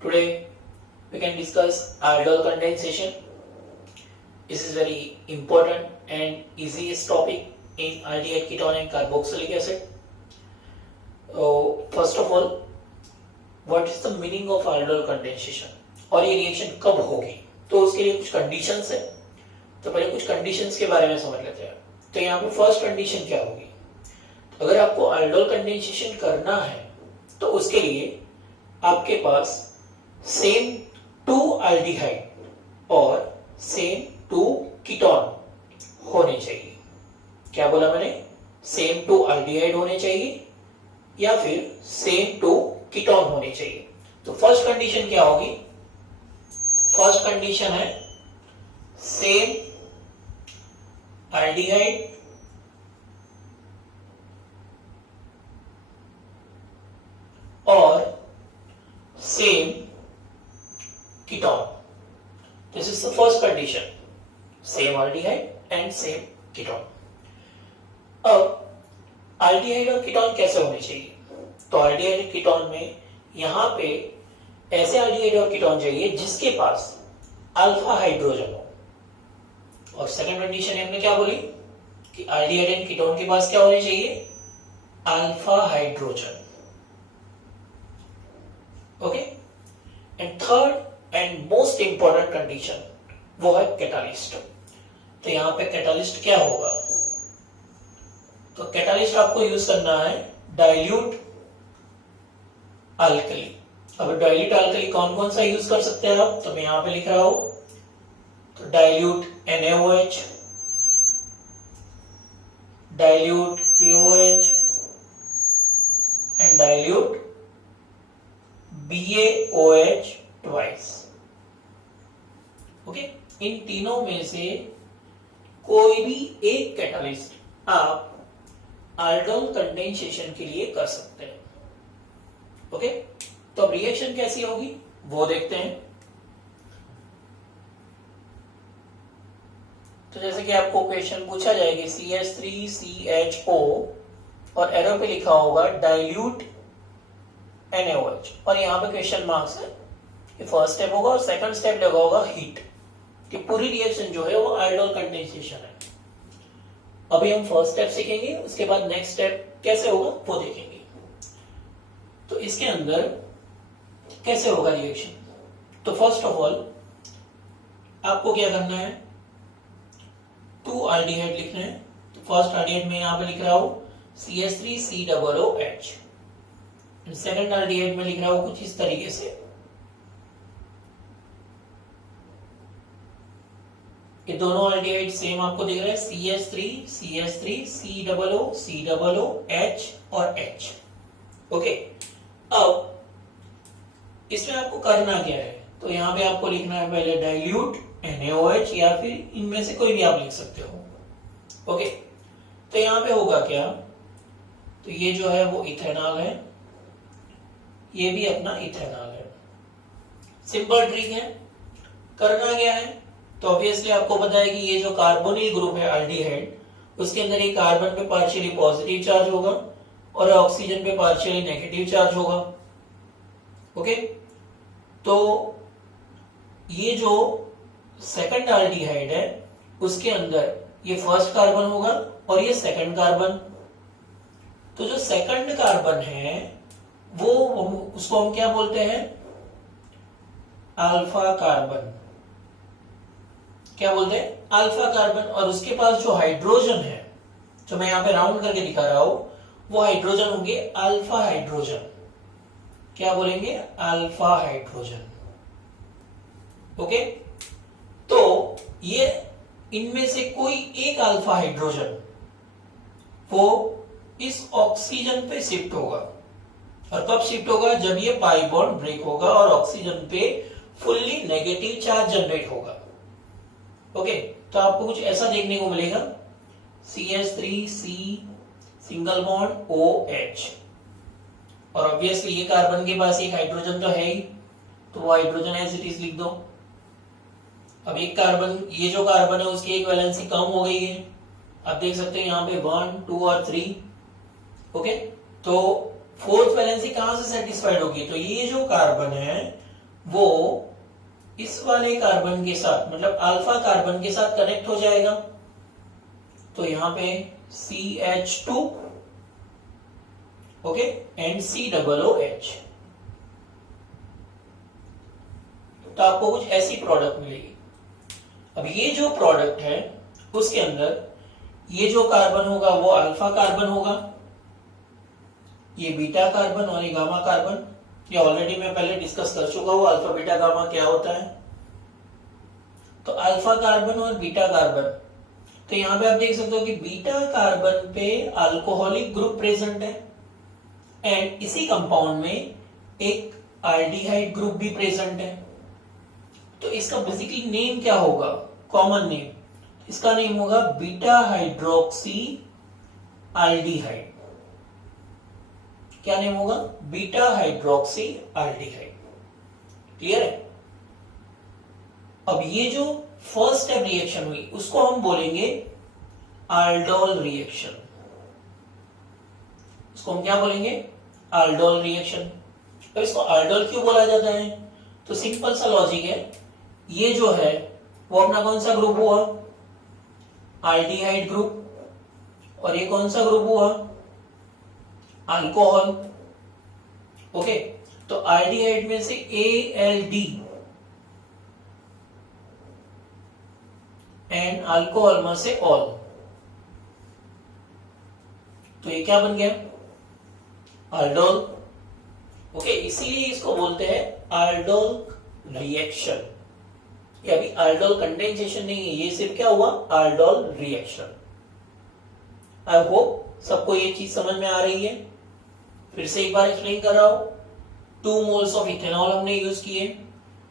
Today we can discuss aldol condensation. This is very important and easiest topic in aldehyde, ketone and carboxylic acid. First of all, what is the meaning of aldol condensation और ये reaction कब होगी? तो उसके लिए कुछ conditions है. तो पहले कुछ कंडीशंस के बारे में समझ लेते हैं. तो यहाँ पे फर्स्ट कंडीशन क्या होगी? तो अगर आपको aldol कंडेंसेशन करना है तो उसके लिए आपके पास सेम टू अल्डिहाइड और सेम टू कीटोन होने चाहिए. क्या बोला मैंने? सेम टू अल्डिहाइड होने चाहिए या फिर सेम टू कीटोन होने चाहिए. तो फर्स्ट कंडीशन क्या होगी? फर्स्ट कंडीशन है सेम अल्डिहाइड और same ketone. This is the first condition, same aldehyde and same ketone. अब अल्डिहाइड और कीटोन कैसे होने चाहिए? तो अल्डिहाइड और कीटोन में यहां पे ऐसे अल्डिहाइड और कीटोन चाहिए जिसके पास अल्फा हाइड्रोजन हो. और सेकंड कंडीशन हमने क्या बोली कि अल्डिहाइड एंड कीटोन के पास क्या होने चाहिए? Alpha hydrogen. Okay. And third and most important condition वो है कैटालिस्ट. तो यहां पे कैटालिस्ट क्या होगा? तो कैटालिस्ट आपको यूज करना है डाइल्यूट अल्कली. अब डाइल्यूट अल्कली कौन कौन सा यूज कर सकते हैं आप? तो मैं यहां पे लिख रहा हूं. तो dilute NaOH, dilute KOH and dilute BaOH twice. Okay. इन तीनों में से कोई भी एक कैटालिस्ट आप aldol कंडेंसेशन के लिए कर सकते हैं. ओके. तो अब रिएक्शन कैसी होगी वो देखते हैं. तो जैसे कि आपको क्वेश्चन पूछा जाएगा CH3CHO और एरो पे लिखा होगा डाइल्यूट NaOH और यहां पे क्वेश्चन मार्क्स है. ये फर्स्ट स्टेप होगा और सेकंड स्टेप लगा होगा हीट. कि पूरी रिएक्शन जो है वो aldol कंडेंसेशन है. अभी हम फर्स्ट स्टेप सीखेंगे, उसके बाद नेक्स्ट स्टेप कैसे होगा वो देखेंगे. तो इसके अंदर कैसे होगा रिएक्शन? तो फर्स्ट ऑफ ऑल आपको क्या करना है? टू अल्डिहाइड लिखना है. तो फर्स्ट अल्डिहाइड में यहां पे लिख रहा हूं CH3COOH. सेकंड अल्डिहाइड में लिख रहा हूं कुछ इस तरीके से. ये दोनों अल्डिहाइड सेम आपको दिख रहा है CH3 COOH और H. ओके. अब इसमें आपको करना क्या है? तो यहां पे आपको लिखना है पहले डाइल्यूट NaOH या फिर इनमें से कोई भी आप लिख सकते हो. ओके. तो यहां पे होगा क्या? तो ये जो है वो इथेनॉल है, ये भी अपना इथेनॉल है. सिंपल ट्रिक है. करना क्या है? तो ऑब्वियसली आपको पता है कि ये जो कार्बोनिल ग्रुप है अल्डिहाइड, उसके अंदर एक कार्बन पे पार्शियली पॉजिटिव चार्ज होगा और ऑक्सीजन पे पार्शियली नेगेटिव चार्ज होगा. ओके. तो ये जो सेकंड अल्डिहाइड है उसके अंदर ये फर्स्ट कार्बन होगा और ये सेकंड कार्बन. तो जो सेकंड कार्बन है वो उसको हम क्या बोलते हैं? Alpha carbon. क्या बोलते हैं? Alpha carbon. और उसके पास जो हाइड्रोजन है, जो मैं यहां पे राउंड करके दिखा रहा हूं, वो हाइड्रोजन होंगे अल्फा हाइड्रोजन. क्या बोलेंगे? Alpha hydrogen. ओके. तो ये इनमें से कोई एक अल्फा हाइड्रोजन वो इस ऑक्सीजन पे शिफ्ट होगा. और कब शिफ्ट होगा? जब ये पाई बॉन्ड ब्रेक होगा और ऑक्सीजन पे फुल्ली नेगेटिव चार्ज जनरेट होगा. ओके. तो आपको कुछ ऐसा देखने को मिलेगा CH3C सिंगल बॉन्ड OH. और ऑब्वियसली ये कार्बन के पास एक हाइड्रोजन तो है ही, तो वो हाइड्रोजन एज इट इज लिख दो. अब एक कार्बन, ये जो कार्बन है उसकी एक वैलेंसी कम हो गई है. आप देख सकते हैं यहाँ पे 1, 2 और 3. ओके. तो फोर्थ वैलेंसी कहां से सेटिस्फाइड होगी? तो ये जो कार्बन है वो इस वाले कार्बन के साथ मतलब अल्फा कार्बन के साथ कनेक्ट हो जाएगा। तो यहां पे CH2 ओके एंड COOH। तो आपको कुछ ऐसी प्रोडक्ट मिलेगी। अब ये जो प्रोडक्ट है उसके अंदर ये जो कार्बन होगा वो अल्फा कार्बन होगा, ये बीटा कार्बन और ये गामा कार्बन। ये ऑलरेडी मैं पहले डिस्कस कर चुका हूं अल्फा बीटा गामा क्या होता है। तो अल्फा कार्बन और बीटा कार्बन, तो यहां पे आप देख सकते हो कि बीटा कार्बन पे अल्कोहलिक ग्रुप प्रेजेंट है एंड इसी कंपाउंड में एक आल्डिहाइड ग्रुप भी प्रेजेंट है। तो इसका बेसिकली नेम क्या होगा, कॉमन नेम, इसका नेम होगा बीटा हाइड्रोक्सी आल्डिहाइड। क्या नेम होगा, बीटा हाइड्रोक्सी आल्डिहाइड। क्लियर है। अब ये जो फर्स्ट स्टेप रिएक्शन हुई उसको हम बोलेंगे आल्डोल रिएक्शन। इसको हम क्या बोलेंगे, आल्डोल रिएक्शन। अब इसको आल्डोल क्यों बोला जाता है, तो सिंपल सा लॉजिक है, ये जो है वो अपना कौन सा ग्रुप हुआ, आल्डिहाइड ग्रुप, और ये कौन सा ग्रुप हुआ, अल्कोहल। ओके, तो आल्डिहाइड में से ALD एंड अल्कोहल में से ऑल, तो ये क्या बन गया, आल्डोल। ओके, इसीलिए इसको बोलते हैं आल्डोल रिएक्शन। ये अभी आल्डोल कंडेंसेशन नहीं है, ये सिर्फ क्या हुआ, आल्डोल रिएक्शन। आई होप सबको ये चीज समझ में आ रही है। फिर से एक बार एक्सप्लेन कर रहा हूं। 2 मोल्स ऑफ इथेनॉल हमने यूज किए।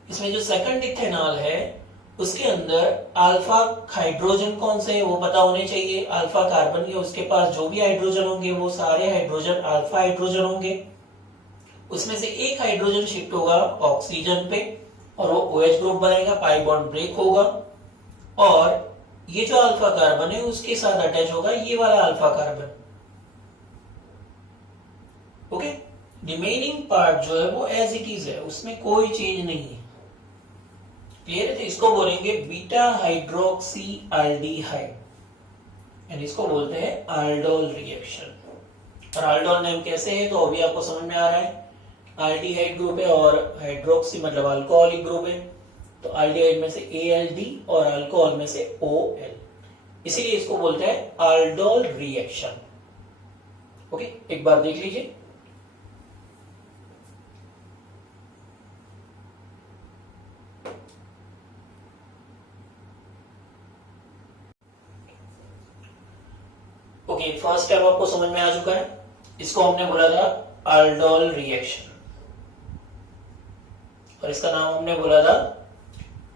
इसमें जो सेकंड इथेनॉल है उसके अंदर अल्फा हाइड्रोजन कौन से है वो पता होने चाहिए। अल्फा कार्बन के उसके पास जो भी हाइड्रोजन होंगे वो सारे हाइड्रोजन अल्फा हाइड्रोजन होंगे। उसमें से एक हाइड्रोजन शिफ्ट होगा ऑक्सीजन पे और वो OH ग्रुप बनाएगा, पाई बॉन्ड ब्रेक होगा, और ये जो अल्फा कार्बन है उसके साथ अटैच होगा ये वाला alpha carbon. Okay, remaining part जो है वो एज इट इज है, उसमें कोई चेंज नहीं है। क्लियर है। तो इसको बोलेंगे बीटा हाइड्रोक्सी आल्डिहाइड एंड इसको बोलते हैं आल्डोल रिएक्शन। और आल्डोल नेम कैसे है तो अभी आपको समझ में आ रहा है। आल्डिहाइड ग्रुप है और हाइड्रोक्सी मतलब अल्कोहलिक ग्रुप है, तो आल्डिहाइड में से ALD और अल्कोहल में से OL, इसीलिए इसको बोलते हैं आल्डोल रिएक्शन। ओके, एक बार देख लीजिए। ओके, फर्स्ट स्टेप आपको समझ में आ चुका है। इसको हमने बोला था आल्डोल रिएक्शन और इसका नाम हमने बोला था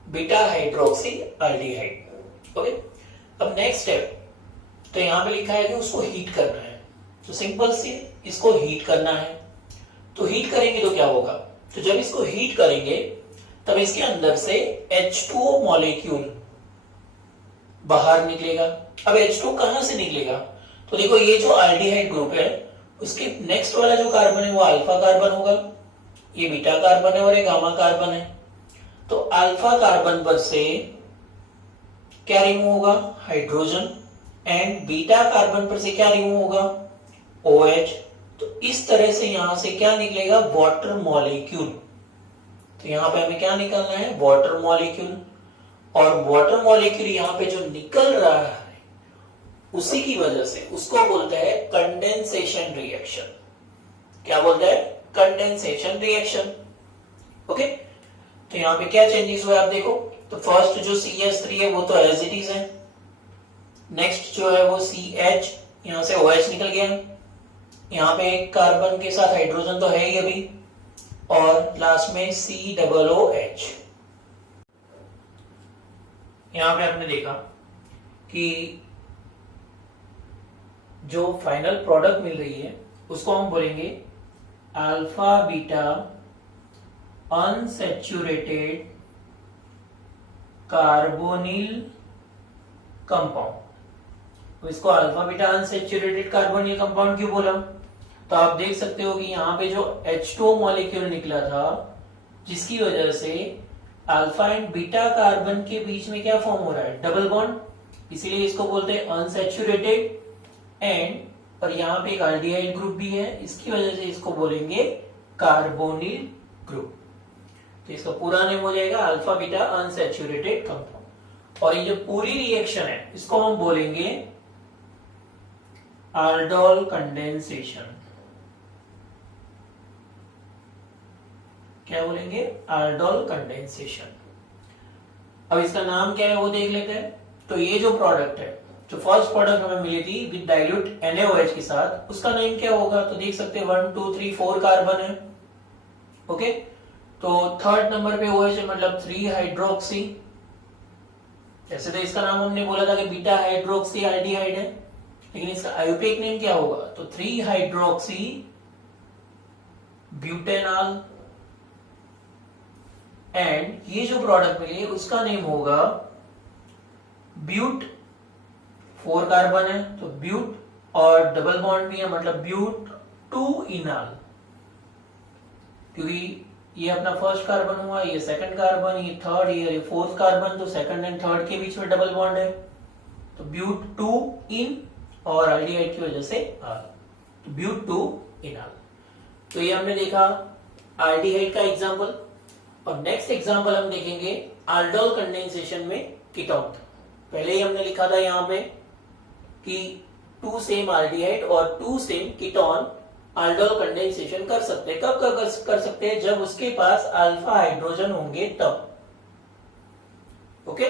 बीटा हाइड्रोक्सी आल्डिहाइड। ओके, अब नेक्स्ट स्टेप, तो यहां पे लिखा है कि उसको हीट करना है। तो सिंपल सी, इसको हीट करना है। तो हीट करेंगे तो क्या होगा, तो जब इसको हीट करेंगे तब इसके अंदर से H2O मॉलिक्यूल बाहर निकलेगा। अब H2 कहां से निकलेगा, तो देखो ये जो आल्डिहाइड ग्रुप है उसके नेक्स्ट वाला जो कार्बन है वो अल्फा कार्बन होगा, ये बीटा कार्बन है और ये गामा कार्बन है। तो अल्फा कार्बन पर से क्या रिमूव होगा, हाइड्रोजन, एंड बीटा कार्बन पर से क्या रिमूव होगा, OH। तो इस तरह से यहां से क्या निकलेगा, वाटर मॉलिक्यूल। तो यहां पे हमें क्या निकालना है, वाटर मॉलिक्यूल। और वाटर मॉलिक्यूल यहां पे जो निकल रहा है उसी की वजह से उसको बोलते हैं कंडेंसेशन रिएक्शन। क्या बोलते हैं, कंडेंसेशन रिएक्शन। ओके, तो यहां पे क्या चेंजेस हुए आप देखो। तो फर्स्ट जो CH3 है वो तो एज इट इज है। नेक्स्ट जो है वो CH, यहां से OH निकल गया। यहां पे एक कार्बन के साथ हाइड्रोजन तो है ही अभी, और लास्ट में COOH। यहां पे आपने देखा कि जो फाइनल प्रोडक्ट मिल रही है उसको हम बोलेंगे alpha beta unsaturated carbonyl compound. तो इसको alpha beta unsaturated carbonyl compound क्यों बोला, तो आप देख सकते हो कि यहां पे जो H2O मॉलिक्यूल निकला था जिसकी वजह से अल्फा एंड बीटा कार्बन के बीच में क्या फॉर्म हो रहा है, डबल बॉन्ड, इसीलिए इसको बोलते हैं अनसैचुरेटेड एंड, और यहाँ पे एक एल्डिहाइड ग्रुप भी है, इसकी वजह से इसको बोलेंगे कार्बोनिल ग्रुप। तो इसका पूरा नेम हो जाएगा अल्फा बीटा अनसैचुरेटेड कंपाउंड। और ये जो पूरी रिएक्शन है इसको हम बोलेंगे aldol कंडेंसेशन। क्या बोलेंगे, aldol कंडेंसेशन। अब इसका नाम क्या है वो देख लेते हैं। तो ये जो प्रोडक्ट है, जो फर्स्ट प्रोडक्ट हमें मिली थी विद डाइल्यूट NaOH के साथ, उसका नेम क्या होगा, तो देख सकते हैं 1 2 3 4 कार्बन है। ओके, तो थर्ड नंबर पे OH है, मतलब 3 हाइड्रोक्सी। ऐसे तो इसका नाम हमने बोला था कि बीटा हाइड्रोक्सी एल्डिहाइड है, लेकिन इसका आयुपेक नेम क्या होगा, तो 3 हाइड्रोक्सी ब्यूटेनॉल। एंड ये जो प्रोडक्ट मिली उसका नेम होगा ब्यूट। 4 कार्बन है तो ब्यूट, और डबल बॉन्ड भी है, मतलब ब्यूट 2 इनॉल, क्योंकि ये अपना फर्स्ट कार्बन हुआ, ये सेकंड कार्बन, ये थर्ड, ये फोर्थ कार्बन, तो सेकंड एंड थर्ड के बीच में डबल बॉन्ड है, तो ब्यूट 2 इन, और एल्डिहाइड की वजह से आर, तो ब्यूट 2 इनॉल। तो ये हमने देखा एल्डिहाइड का एग्जांपल। और नेक्स्ट एग्जांपल हम देखेंगे aldol कंडेंसेशन में कीटोन। पहले ही हमने लिखा था यहाँ पे कि 2 सेम एल्डिहाइड और 2 सेम कीटोन aldol कंडेंसेशन कर सकते हैं। कब कर सकते हैं, जब उसके पास अल्फा हाइड्रोजन होंगे तब। ओके,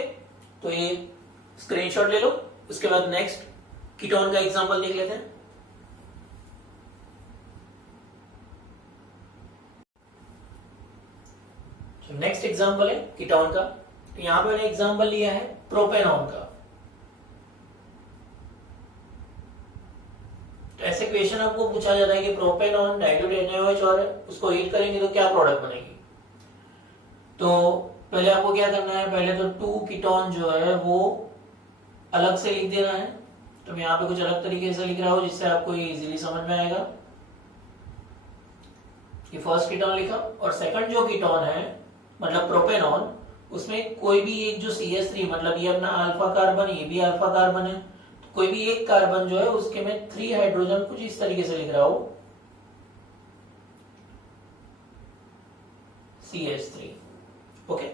तो ये स्क्रीनशॉट ले लो। उसके बाद नेक्स्ट कीटोन का एग्जांपल देख लेते हैं। नेक्स्ट एग्जांपल है कीटोन का। तो यहां पे मैंने एग्जांपल लिया है प्रोपेनॉन का। तो ऐसे क्वेश्चन आपको पूछा जाता है कि प्रोपेनॉन डाइल्यूट NaOH और उसको हीट करेंगे तो क्या प्रोडक्ट बनेगी। तो पहले आपको क्या करना है, पहले तो 2 कीटोन जो है वो अलग से लिख देना है। तो मैं यहाँ पे कुछ अलग तरीके से लिख रहा हूं जिससे आपको ये इजीली समझ में आएगा। ये फर्स्ट कीटोन लिखा, और सेकंड जो कीटोन है मतलब प्रोपेनॉन, उसमें कोई भी एक जो CH3, मतलब ये अपना अल्फा कार्बन, ये भी अल्फा कार्बन है, तो कोई भी एक कार्बन जो है उसके में 3 हाइड्रोजन कुछ इस तरीके से लिख रहा हूं, CH3। ओके,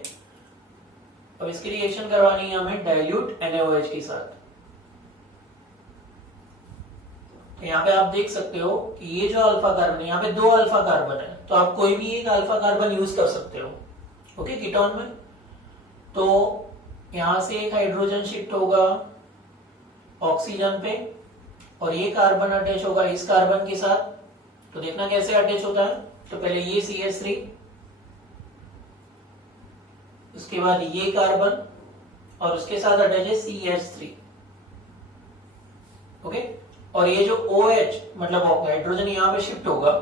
अब इसकी रिएक्शन करवानी है हमें डाइल्यूट NaOH के साथ। तो यहाँ पे आप देख सकते हो कि ये जो अल्फा कार्बन है, यहाँ पे 2 अल्फा कार्बन है, तो आप कोई भी एक अल्फा कार्बन यूज कर सकते हो। ओके, कीटोन में तो यहां से एक हाइड्रोजन शिफ्ट होगा ऑक्सीजन पे, और ये कार्बन अटैच होगा इस कार्बन के साथ। तो देखना कैसे अटैच होता है। तो पहले ये CH3, उसके बाद ये कार्बन, और उसके साथ अटैच है CH3। ओके, और ये जो OH मतलब हाइड्रोजन यहाँ पे शिफ्ट होगा,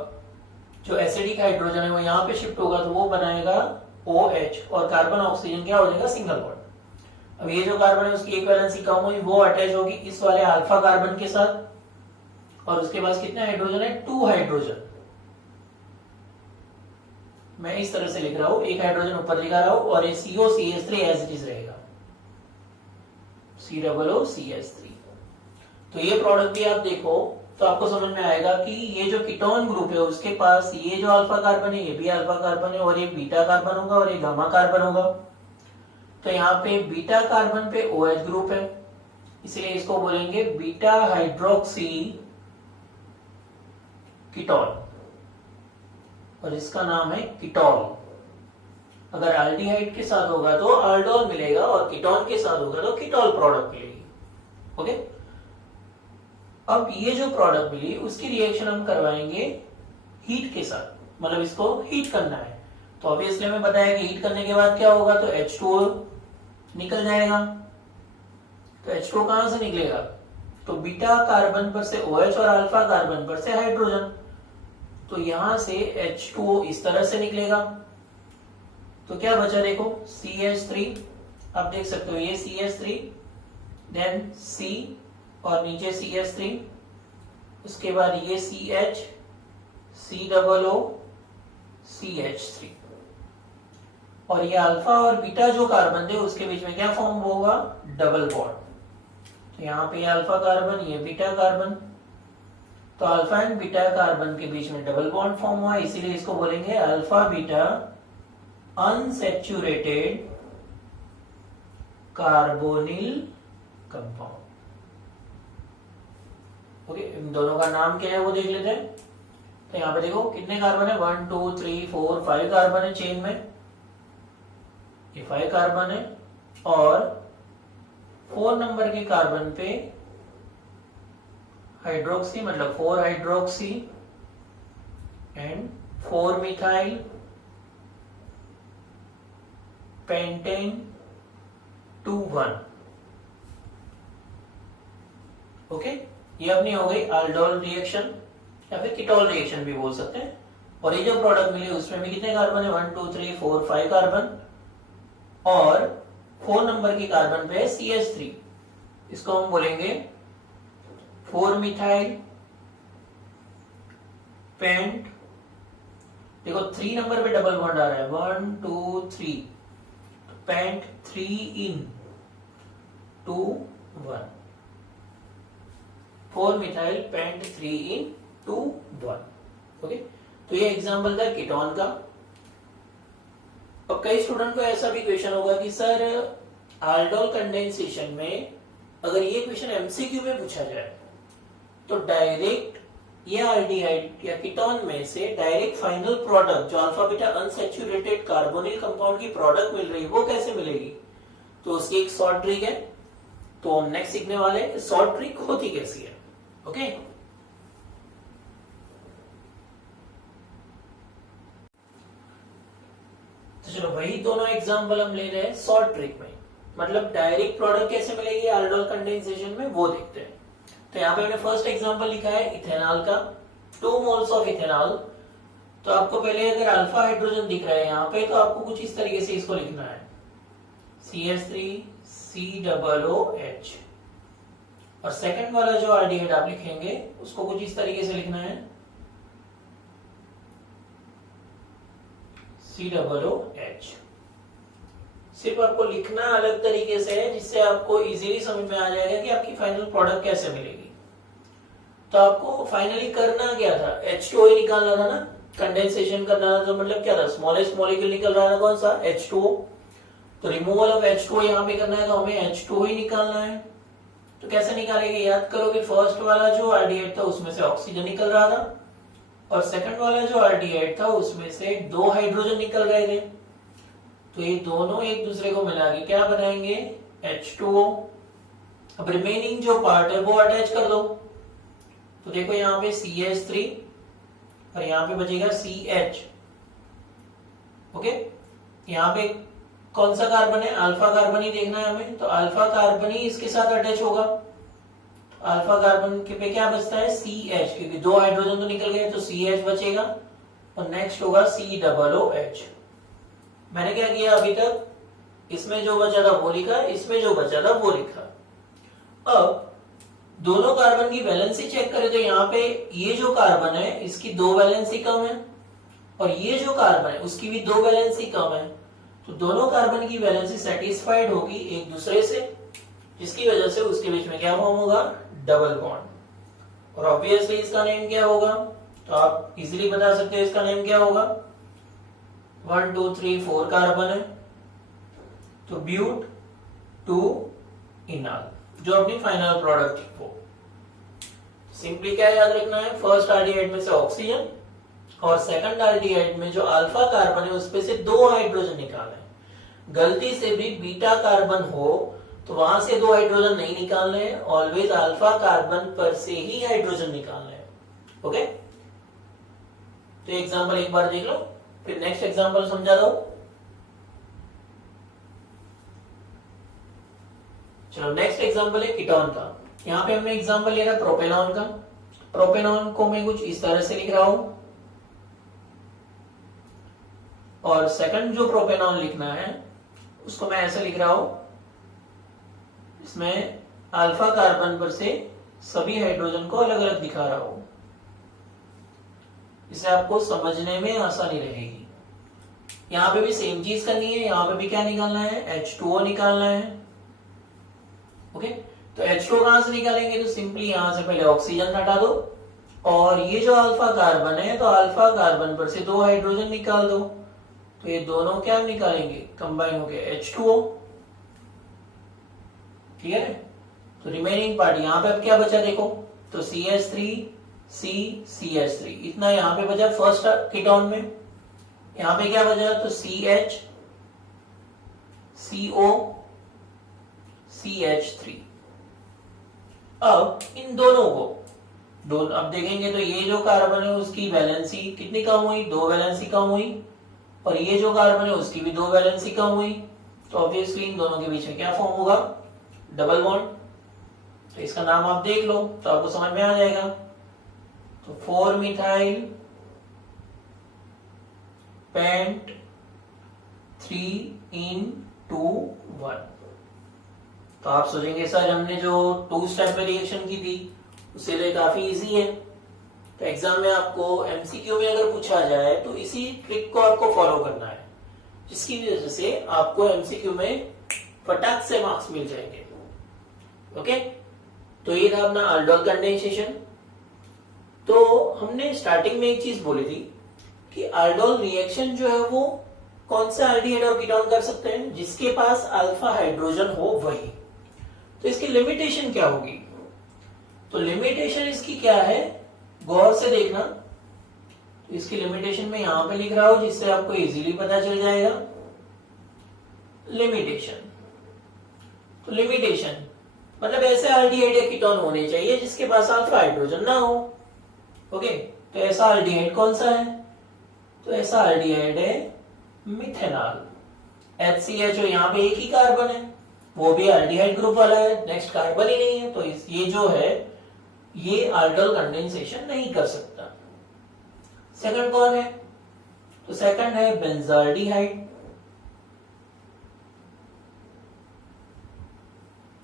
जो एसिडिक हाइड्रोजन है वो यहाँ पे शिफ्ट होगा, तो वो बनाएगा OH, और कार्बन ऑक्सीजन क्या हो जाएगा, सिंगल बॉन्ड। अब ये जो कार्बन है उसकी एक वैलेंसी कम हुई, वो अटैच होगी इस वाले अल्फा कार्बन के साथ, और उसके पास कितने हाइड्रोजन है, 2 हाइड्रोजन। मैं इस तरह से लिख रहा हूं, एक हाइड्रोजन ऊपर दिखा रहा हूं, और ये COCH3 एज इट इज रहेगा, COOCH3। तो ये प्रोडक्ट भी आप देखो तो आपको समझ में आएगा कि ये जो कीटोन ग्रुप है उसके पास ये जो अल्फा कार्बन है, ये भी अल्फा कार्बन है, और ये बीटा कार्बन होगा, और ये गामा कार्बन होगा। तो यहाँ पे बीटा कार्बन पे OH ग्रुप है, इसलिए इसको बोलेंगे बीटा हाइड्रोक्सी कीटोन, और इसका नाम है कीटोल। अगर एल्डिहाइड के साथ होगा तो aldol मिलेगा, और कीटोन के साथ होगा तो कीटोल प्रोडक्ट मिलेगी। ओके, अब ये जो प्रोडक्ट मिली उसकी रिएक्शन हम करवाएंगे हीट के साथ, मतलब इसको हीट करना है। तो ऑब्वियसली हमें बताया कि हीट करने के बाद क्या होगा, तो H2O निकल जाएगा। तो H2O कहां से निकलेगा, तो बीटा कार्बन पर से OH और अल्फा कार्बन पर से हाइड्रोजन, तो यहां से H2O इस तरह से निकलेगा। तो क्या बचा देखो, CH3, आप देख सकते हो ये CH3, देन C, और नीचे CH3, उसके बाद ये CH, COO, CH3। और ये अल्फा और बीटा जो कार्बन थे उसके बीच में क्या फॉर्म होगा, डबल बॉन्ड। तो यहाँ पे अल्फा कार्बन, ये बीटा कार्बन, तो अल्फा एंड बीटा कार्बन के बीच में डबल बॉन्ड फॉर्म हुआ, इसीलिए इसको बोलेंगे alpha beta unsaturated carbonyl compound. Okay, इन दोनों का नाम क्या है वो देख लेते हैं। तो यहाँ पे देखो कितने कार्बन है, 1 2 3 4 5 कार्बन है चेन में, ये 5 कार्बन है, और 4 नंबर के कार्बन पे हाइड्रोक्सी, मतलब 4 hydroxy and 4 methyl pentane 2 1। Okay, ये अपनी हो गई अल्डोल रिएक्शन या फिर कीटोल रिएक्शन भी बोल सकते हैं। और ये जो प्रोडक्ट मिली उसमें भी कितने कार्बन है, 1 2 3 4 5 कार्बन, और 4 नंबर की कार्बन पे है CH3, इसको हम बोलेंगे 4 मिथाइल पेंट। देखो 3 नंबर पे डबल बॉन्ड आ रहा है, 1 2 3, पेंट 3 इन 2 1, 4 मिथाइल पेंट 3 इन 2 1। ओके, तो ये एग्जांपल था कीटोन का। अब कई स्टूडेंट को ऐसा भी क्वेश्चन होगा कि सर aldol कंडेंसेशन में अगर ये क्वेश्चन एमसीक्यू में पूछा जाए तो डायरेक्ट ये आल्डिहाइड या कीटोन में से डायरेक्ट फाइनल प्रोडक्ट जो alpha beta unsaturated carbonyl compound की प्रोडक्ट मिल रही है वो कैसे मिलेगी, तो उसकी एक शॉर्ट ट्रिक है। तो हम नेक्स्ट सीखने वाले शॉर्ट ट्रिक होती कैसी है। ओके, तो चलो वही दोनों एग्जांपल हम ले रहे हैं शॉर्ट ट्रिक में, मतलब डायरेक्ट प्रोडक्ट कैसे मिलेगी aldol कंडेंसेशन में वो देखते हैं। तो यहाँ पे मैंने फर्स्ट एग्जांपल लिखा है इथेनॉल का, 2 मोल्स ऑफ इथेनॉल। तो आपको पहले अगर अल्फा हाइड्रोजन दिख रहा है यहाँ पे, तो आपको कुछ इस तरीके से इसको लिखना है, CH3COOH। और सेकंड वाला जो आल्डिहाइड आप लिखेंगे उसको कुछ इस तरीके से लिखना है, COOH। सिर्फ आपको लिखना अलग तरीके से है जिससे आपको इजीली समझ में आ जाएगा कि आपकी फाइनल प्रोडक्ट कैसे मिलेगी। तो आपको फाइनली करना क्या था, H2O ही निकालना था ना, कंडेंसेशन करना था। तो मतलब क्या था, स्मॉलेस्ट मॉलिक्यूल निकल रहा था कौन सा, H2O। तो रिमूवल ऑफ H2O यहाँ पे करना है, तो हमें H2O ही निकालना है। तो कैसे निकालेंगे, याद करो कि फर्स्ट वाला जो आल्डिहाइड था उसमें से ऑक्सीजन निकल रहा था, और सेकंड वाला जो आल्डिहाइड था उसमें से 2 हाइड्रोजन निकल रहे थे। तो ये दोनों एक दूसरे को मिला के क्या बनाएंगे, H2O। अब रिमेनिंग जो पार्ट है वो अटैच कर दो। तो देखो यहाँ पे CH3 और यहाँ पे बचेगा CH। ओके, यहाँ पे कौन सा कार्बन है, अल्फा कार्बन ही देखना है हमें, तो अल्फा कार्बन ही इसके साथ अटैच होगा। तो अल्फा कार्बन के पे क्या बचता है, CH, क्योंकि 2 हाइड्रोजन तो निकल गए तो CH बचेगा, और नेक्स्ट होगा COOH। मैंने क्या किया अभी तक, इसमें जो बचा था वो लिखा, इसमें जो बचा था वो लिखा। अब दोनों कार्बन की वैलेंसी चेक करें तो यहाँ पे ये जो कार्बन है इसकी 2 वैलेंसी कम है, और ये जो कार्बन है उसकी भी 2 वैलेंसी कम है। तो दोनों कार्बन की वैलेंसी सेटिस्फाइड होगी एक दूसरे से, जिसकी वजह से उसके बीच में क्या फॉर्म होगा, डबल बॉन्ड। और ऑब्वियसली इसका नेम क्या होगा, तो आप इजीली बता सकते हो इसका नेम क्या होगा, 1 2 3 4 कार्बन है तो ब्यूट 2 इनॉल, जो अपनी फाइनल प्रोडक्ट थी वो। सिंपली क्या याद रखना है, फर्स्ट आल्डिहाइड में से ऑक्सीजन और सेकंड आल्डिहाइड में जो अल्फा कार्बन है उसपे से 2 हाइड्रोजन निकालना है। गलती से भी बीटा कार्बन हो तो वहां से 2 हाइड्रोजन नहीं निकालने हैं, ऑलवेज अल्फा कार्बन पर से ही हाइड्रोजन निकालने हैं। ओके, तो एग्जांपल एक बार देख लो, फिर नेक्स्ट एग्जांपल समझा दो। चलो नेक्स्ट एग्जांपल है कीटोन का। यहाँ पे हमने एग्जांपल लिया था प्रोपेनॉन का। प्रोपेनॉन को मैं कुछ इस तरह से लिख रहा हूं, और सेकंड जो प्रोपेनॉन लिखना है उसको मैं ऐसे लिख रहा हूं, इसमें अल्फा कार्बन पर से सभी हाइड्रोजन को अलग अलग दिखा रहा हूं, इससे आपको समझने में आसानी रहेगी। यहाँ पे भी सेम चीज करनी है, यहाँ पे भी क्या निकालना है, H2O निकालना है। ओके, तो H2O कहां से निकालेंगे, तो सिंपली यहां से पहले ऑक्सीजन हटा दो और ये जो अल्फा कार्बन है, तो अल्फा कार्बन पर से 2 हाइड्रोजन निकाल दो, तो ये दोनों क्या निकालेंगे, कंबाइन होके H2O। ठीक है, तो रिमेनिंग पार्ट यहाँ पे अब क्या बचा देखो, तो CH3 C CH3 इतना यहाँ पे बचा फर्स्ट कीटोन में। यहाँ पे क्या बचा, तो CH CO CH3। अब इन दोनों को अब देखेंगे तो ये जो कार्बन है उसकी वैलेंसी कितनी कम हुई, 2 वैलेंसी कम हुई, और ये जो कार्बन है उसकी भी 2 वैलेंसी कम हुई, तो ऑब्वियसली इन दोनों के बीच में क्या फॉर्म होगा, डबल बॉन्ड। तो इसका नाम आप देख लो तो आपको समझ में आ जाएगा, तो 4 मिथाइल पेंट 3 in 2 1। तो आप सोचेंगे सर हमने जो 2 स्टेप में रिएक्शन की थी उससे लिए काफी इजी है। तो एग्जाम में आपको एमसीक्यू में अगर पूछा जाए तो इसी ट्रिक को आपको फॉलो करना है, जिसकी वजह से आपको एमसीक्यू में फटाक से मार्क्स मिल जाएंगे। ओके, तो ये था अपना aldol कंडेंसेशन। तो हमने स्टार्टिंग में एक चीज बोली थी कि aldol रिएक्शन जो है वो कौन सा एल्डिहाइड और कीटोन कर सकते हैं, जिसके पास अल्फा हाइड्रोजन हो वही। तो इसकी लिमिटेशन क्या होगी, तो लिमिटेशन इसकी क्या है, गौर से देखना। तो इसकी लिमिटेशन में यहां पे लिख रहा हूं जिससे आपको इजीली पता चल जाएगा। लिमिटेशन, तो लिमिटेशन मतलब ऐसे एल्डिहाइड या कीटोन होने चाहिए जिसके पास अल्फा हाइड्रोजन ना हो। ओके, तो ऐसा एल्डिहाइड कौन सा है, तो ऐसा एल्डिहाइड है मिथेनॉल। HCHO यहाँ पे एक ही कार्बन है, वो भी एल्डिहाइड ग्रुप वाला है, नेक्स्ट कार्बन ही नहीं है, तो ये जो है ये aldol कंडेंसेशन नहीं कर सकता। सेकंड कौन है, तो सेकंड है बेंजाल्डिहाइड।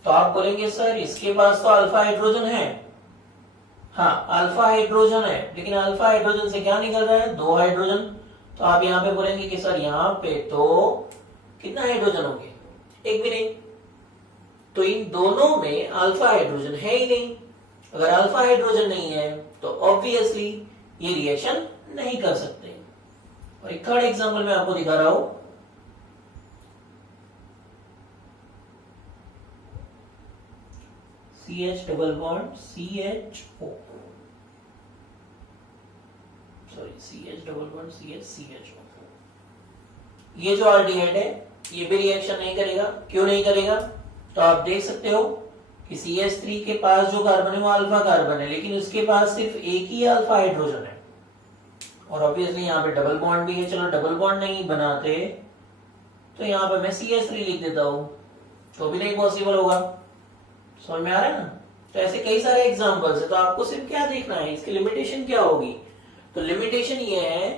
तो आप बोलेंगे सर इसके पास तो अल्फा हाइड्रोजन है, हाँ अल्फा हाइड्रोजन है, लेकिन अल्फा हाइड्रोजन से क्या निकल रहा है, 2 हाइड्रोजन। तो आप यहां पे बोलेंगे कि सर यहां पे तो कितना हाइड्रोजन होंगे, एक भी नहीं, तो इन दोनों में अल्फा हाइड्रोजन है ही नहीं। अगर अल्फा हाइड्रोजन नहीं है तो ऑब्वियसली ये रिएक्शन नहीं कर सकते। और एक थर्ड एग्जांपल मैं आपको दिखा रहा हूं, CH double bond CHO, sorry CH double bond CHO। ये जो एल्डिहाइड है ये भी रिएक्शन नहीं करेगा। क्यों नहीं करेगा, तो आप देख सकते हो कि CH3 के पास जो कार्बन है वो अल्फा कार्बन है, लेकिन उसके पास सिर्फ एक ही अल्फा हाइड्रोजन है, और ऑब्वियसली यहाँ पे डबल बॉन्ड भी है। चलो डबल बॉन्ड नहीं बनाते तो यहाँ पे मैं CH3 लिख देता हूं, तो भी नहीं पॉसिबल होगा। समझ में आ रहा है ना। तो ऐसे कई सारे एग्जांपल्स है, तो आपको सिर्फ क्या देखना है, इसकी लिमिटेशन क्या होगी। तो लिमिटेशन ये है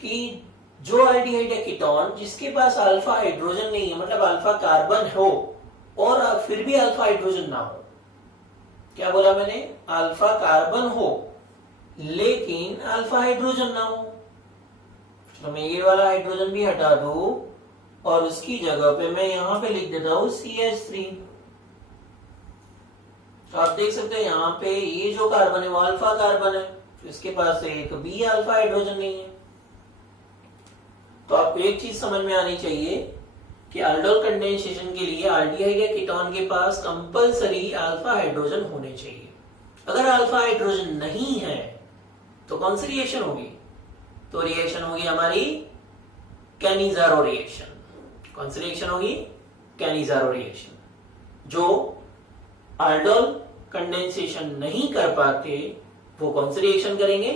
कि जो एल्डिहाइड है कीटोन जिसके पास अल्फा हाइड्रोजन नहीं है, मतलब अल्फा कार्बन हो और फिर भी अल्फा हाइड्रोजन ना हो। क्या बोला मैंने, अल्फा कार्बन हो लेकिन अल्फा हाइड्रोजन ना हो। तो मैं ये वाला हाइड्रोजन भी हटा दूं और उसकी जगह पे मैं यहां पे लिख देता हूं CH3। तो आप देख सकते हैं यहाँ पे ये जो कार्बन है वो अल्फा कार्बन है, तो इसके पास एक भी अल्फा हाइड्रोजन नहीं है। तो आपको एक चीज समझ में आनी चाहिए कि aldol कंडेंसेशन के लिए एल्डिहाइड या कीटोन के पास कंपलसरी अल्फा हाइड्रोजन होने चाहिए। अगर अल्फा हाइड्रोजन नहीं है तो कौन सी रिएक्शन होगी, तो रिएक्शन होगी हमारी कैनिजारो रिएक्शन। कौन सी रिएक्शन होगी, कैनिजारो रिएक्शन। जो aldol कंडेंसेशन नहीं कर पाते वो कौन सी रिएक्शन करेंगे,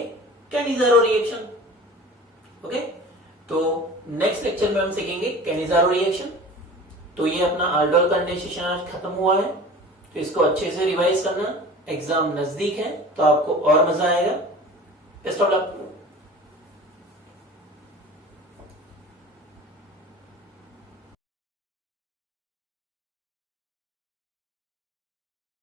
कैनिजारो रिएक्शन। ओके, तो नेक्स्ट लेक्चर में हम सीखेंगे कैनिजारो रिएक्शन। तो ये अपना aldol कंडेंसेशन आज खत्म हुआ है, तो इसको अच्छे से रिवाइज करना, एग्जाम नजदीक है तो आपको और मजा आएगा। Best of luck.